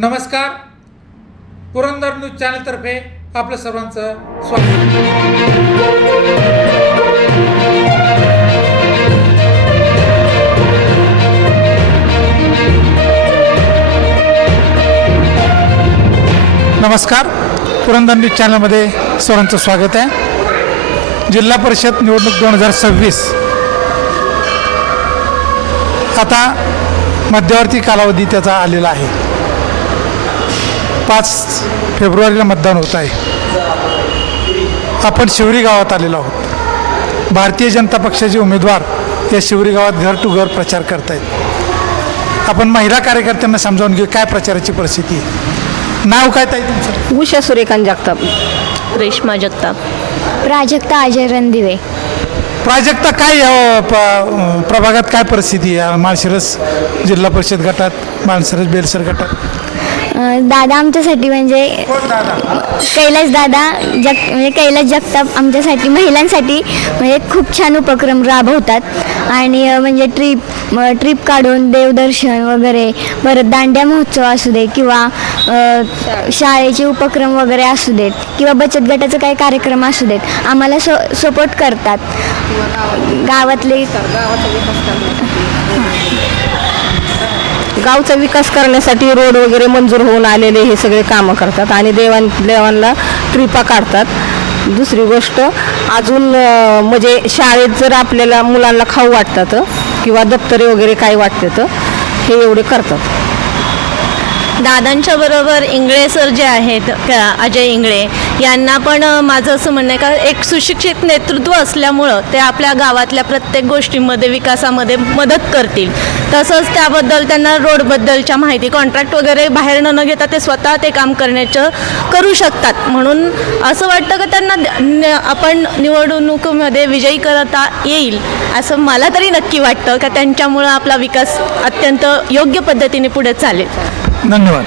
नमस्कार. पुरंदर न्यूज चॅनलतर्फे आपलं सर्वांचं स्वागत. नमस्कार. पुरंदर न्यूज चॅनलमध्ये सर्वांचं स्वागत आहे. जिल्हा परिषद निवडणूक दोन हजार सव्वीस. आता मध्यवर्ती कालावधी त्याचा आलेला आहे. पाच फेब्रुवारीला मतदान होत आहे. आपण शिवरी गावात आलेलो आहोत. भारतीय जनता पक्षाचे उमेदवार या शिवरी गावात घर टू घर प्रचार करतायत. आपण महिला कार्यकर्त्यांना समजावून घेऊ काय प्रचाराची परिस्थिती आहे? नाव काय ताई तुमचं? उषा सूर्यकांत जगताप. रेश्मा जगताप. प्राजक्ता अजय रणदिवे. प्राजक्ता काय प्रभागात काय परिस्थिती आहे? माळशिरस जिल्हा परिषद गटात माळशिरस बेलसर गटात? दादा आमच्यासाठी म्हणजे कैलास दादा जग म्हणजे कैलास जगताप आमच्यासाठी महिलांसाठी म्हणजे खूप छान उपक्रम राबवतात. आणि म्हणजे ट्रीप ट्रीप काढून देवदर्शन वगैरे परत दांड्या महोत्सव असू दे किंवा शाळेचे उपक्रम वगैरे असू देत किंवा बचत गटाचा काही कार्यक्रम असू देत आम्हाला सो सपोर्ट करतात. गावातले गावचा विकास करण्यासाठी रोड वगैरे मंजूर होऊन आलेले हे सगळे कामं करतात आणि देवान देवांना कृपा काढतात. दुसरी गोष्ट अजून म्हणजे शाळेत जर आपल्याला मुलांना खाऊ वाटतात किंवा दप्तरे वगैरे काही वाटतात हे एवढे करतात. दादांच्या बरोबर इंगळे सर जे आहेत अजय इंगळे यांना पण माझं असं म्हणणं आहे का एक सुशिक्षित नेतृत्व असल्यामुळं ते आपल्या गावातल्या प्रत्येक गोष्टींमध्ये विकासामध्ये मदत करतील. तसंच त्याबद्दल त्यांना रोडबद्दलच्या माहिती कॉन्ट्रॅक्ट वगैरे बाहेर न घेता ते स्वतः ते काम करण्याचं करू शकतात. म्हणून असं वाटतं का त्यांना न- आपण निवडणुकीमध्ये विजयी करता येईल असं मला तरी नक्की वाटतं का त्यांच्यामुळं आपला विकास अत्यंत योग्य पद्धतीने पुढे चालेल. धन्यवाद.